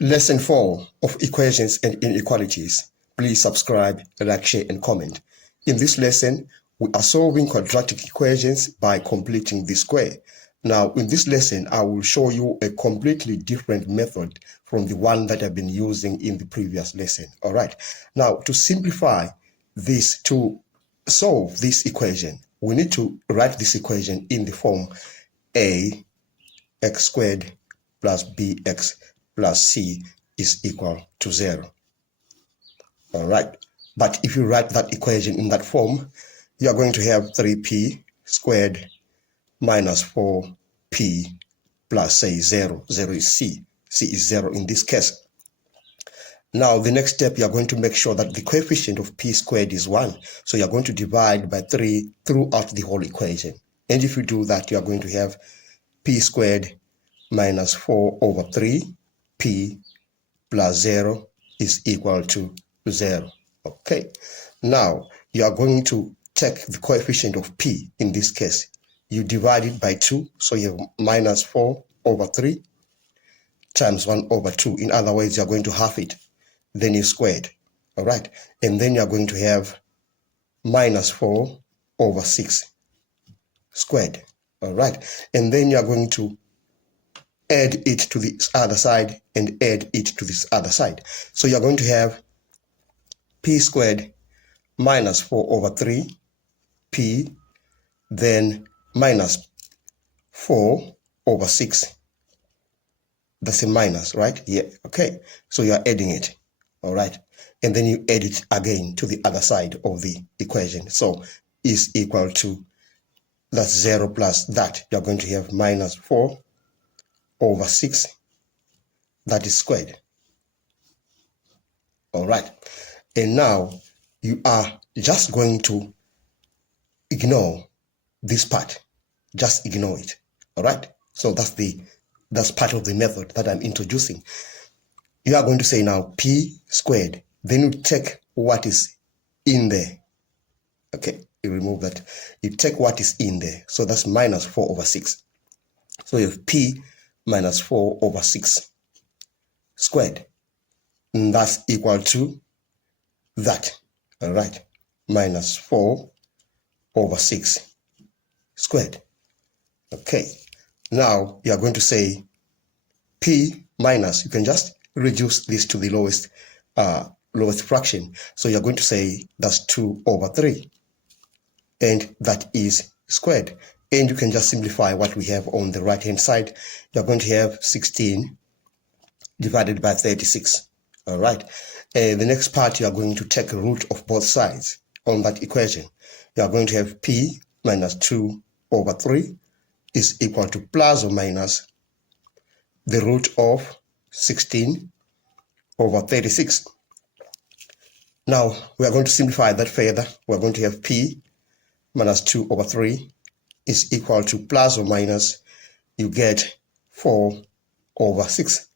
Lesson 4 of Equations and Inequalities. Please subscribe, like, share, and comment. In this lesson, we are solving quadratic equations by completing the square. Now, in this lesson, I will show you a completely different method from the one that I've been using in the previous lesson. All right. Now, to simplify this, to solve this equation, we need to write this equation in the form a x squared plus bx plus c is equal to 0. All right. But if you write that equation in that form, you are going to have 3p squared minus 4p plus, say, 0. 0 is c. C is 0 in this case. Now, the next step, you are going to make sure that the coefficient of p squared is 1. So you are going to divide by 3 throughout the whole equation. And if you do that, you are going to have p squared minus 4 over 3p plus 0 is equal to 0. Okay. Now, you are going to take the coefficient of p in this case. You divide it by 2, so you have minus 4 over 3 times 1 over 2. In other words, you are going to half it. Then you square it. All right. And then you are going to have minus 4 over 6 squared. All right. And then you are going to add it to this other side and add it to this other side. So you're going to have p squared minus 4 over 3p, then minus 4 over 6. That's a minus, right? Yeah, okay. So you're adding it, all right? And then you add it again to the other side of the equation. So is equal to, that's 0 plus that. You're going to have minus 4 over 6, that is squared. All right. And now you are just going to ignore this part. Just ignore it. All right. So that's part of the method that I'm introducing. You are going to say now p squared. Then you take what is in there. Okay. You remove that. You take what is in there. So that's minus 4 over 6. So you have p minus 4 over 6 squared. And that's equal to that. All right. Minus 4 over 6 squared. Okay. Now you are going to say p minus, you can just reduce this to the lowest fraction. So you're going to say that's 2 over 3. And that is squared. And you can just simplify what we have on the right-hand side. You're going to have 16 divided by 36. All right. The next part, you are going to take a root of both sides on that equation. You are going to have p minus 2 over 3 is equal to plus or minus the root of 16 over 36. Now, we are going to simplify that further. We're going to have p minus 2 over 3 is equal to plus or minus, you get 4 over 6.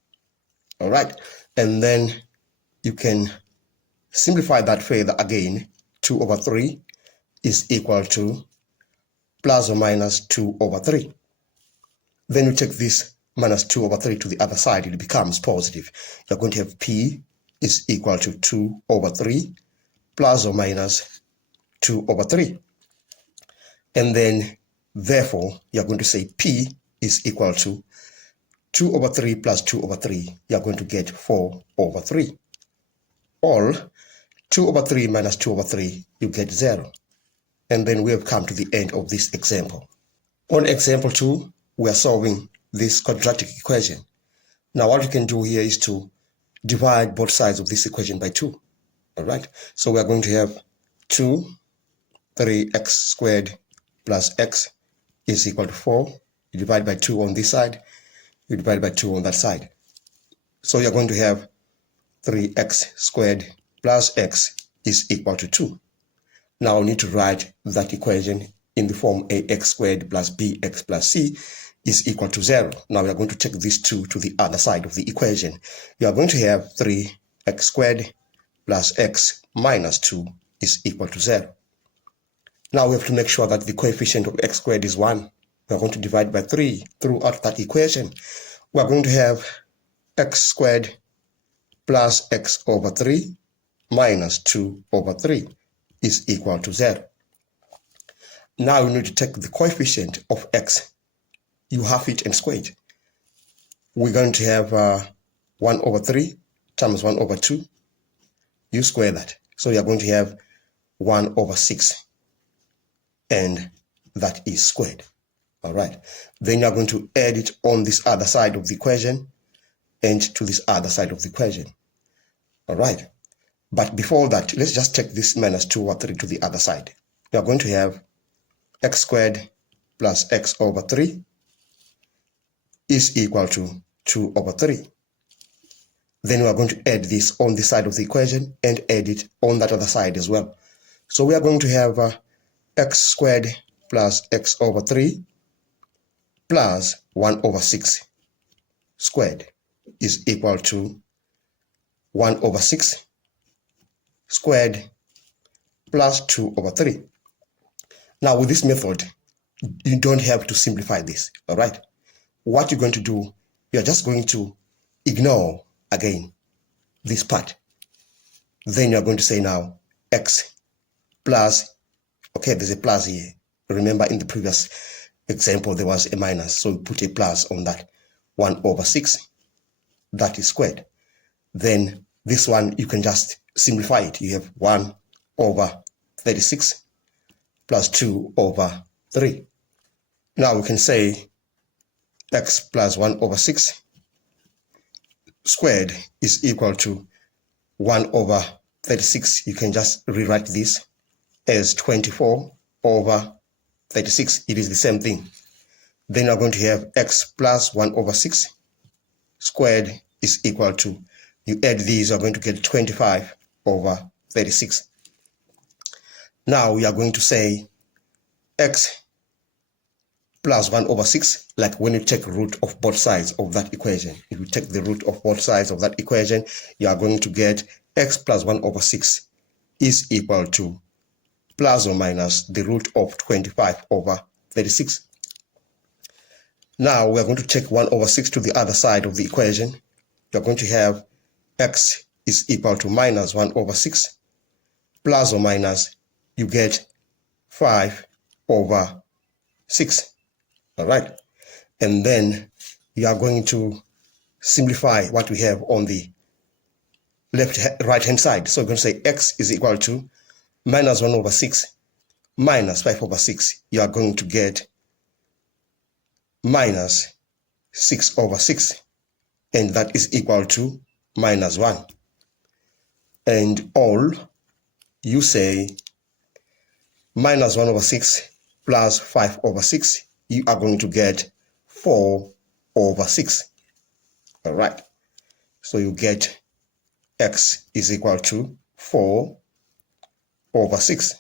All right. And then you can simplify that further again. 2 over 3 is equal to plus or minus 2 over 3. Then you take this minus 2 over 3 to the other side. It becomes positive. You're going to have p is equal to 2 over 3 plus or minus 2 over 3. And then, therefore, you're going to say p is equal to 2 over 3 plus 2 over 3. You're going to get 4 over 3. All 2 over 3 minus 2 over 3, you get 0. And then we have come to the end of this example. On example 2, we are solving this quadratic equation. Now, what you can do here is to divide both sides of this equation by 2. All right. So we are going to have 3x squared plus x is equal to 4. You divide by 2 on this side. You divide by 2 on that side. So you're going to have 3x squared plus x is equal to 2. Now I need to write that equation in the form ax squared plus bx plus c is equal to 0. Now we are going to take this 2 to the other side of the equation. You are going to have 3x squared plus x minus 2 is equal to 0. Now we have to make sure that the coefficient of x squared is 1. We are going to divide by 3 throughout that equation. We are going to have x squared plus x over 3 minus 2 over 3 is equal to 0. Now you need to take the coefficient of x. You have it and square it. We're going to have 1 over 3 times 1 over 2. You square that. So you're going to have 1 over 6. And that is squared. All right. Then you're going to add it on this other side of the equation and to this other side of the equation. All right. But before that, let's just take this minus 2 over 3 to the other side. We are going to have x squared plus x over 3 is equal to 2 over 3. Then we are going to add this on this side of the equation and add it on that other side as well. So we are going to have x squared plus x over 3 plus 1 over 6 squared is equal to 1 over 6 squared plus 2 over 3. Now with this method, you don't have to simplify this, all right? What you're going to do, you're just going to ignore again this part. Then you're going to say now x plus, okay, there's a plus here. Remember in the previous example, there was a minus. So we put a plus on that. 1 over 6, that is squared. Then this one, you can just simplify it. You have 1 over 36 plus 2 over 3. Now we can say x plus 1 over 6 squared is equal to 1 over 36. You can just rewrite this as 24 over 36. It is the same thing. Then you're going to have x plus 1 over 6 squared is equal to, you add these, you're going to get 25 over 36. Now we are going to say x plus 1 over 6, like when you take root of both sides of that equation. If you take the root of both sides of that equation, you are going to get x plus 1 over 6 is equal to plus or minus the root of 25 over 36. Now we are going to take 1 over 6 to the other side of the equation. You are going to have x is equal to minus 1 over 6 plus or minus, you get 5 over 6. All right. And then you are going to simplify what we have on the right hand side. So we're going to say x is equal to minus 1 over 6 minus 5 over 6. You are going to get minus 6 over 6. And that is equal to minus 1. And all, you say minus 1 over 6 plus 5 over 6. You are going to get 4 over 6. All right. So you get x is equal to 4 over 6,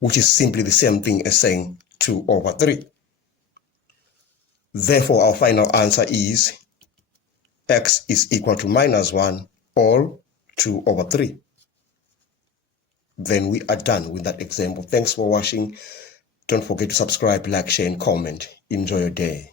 which is simply the same thing as saying 2 over 3. Therefore, our final answer is x is equal to minus 1 or 2 over 3. Then we are done with that example. Thanks for watching. Don't forget to subscribe, like, share, and comment. Enjoy your day.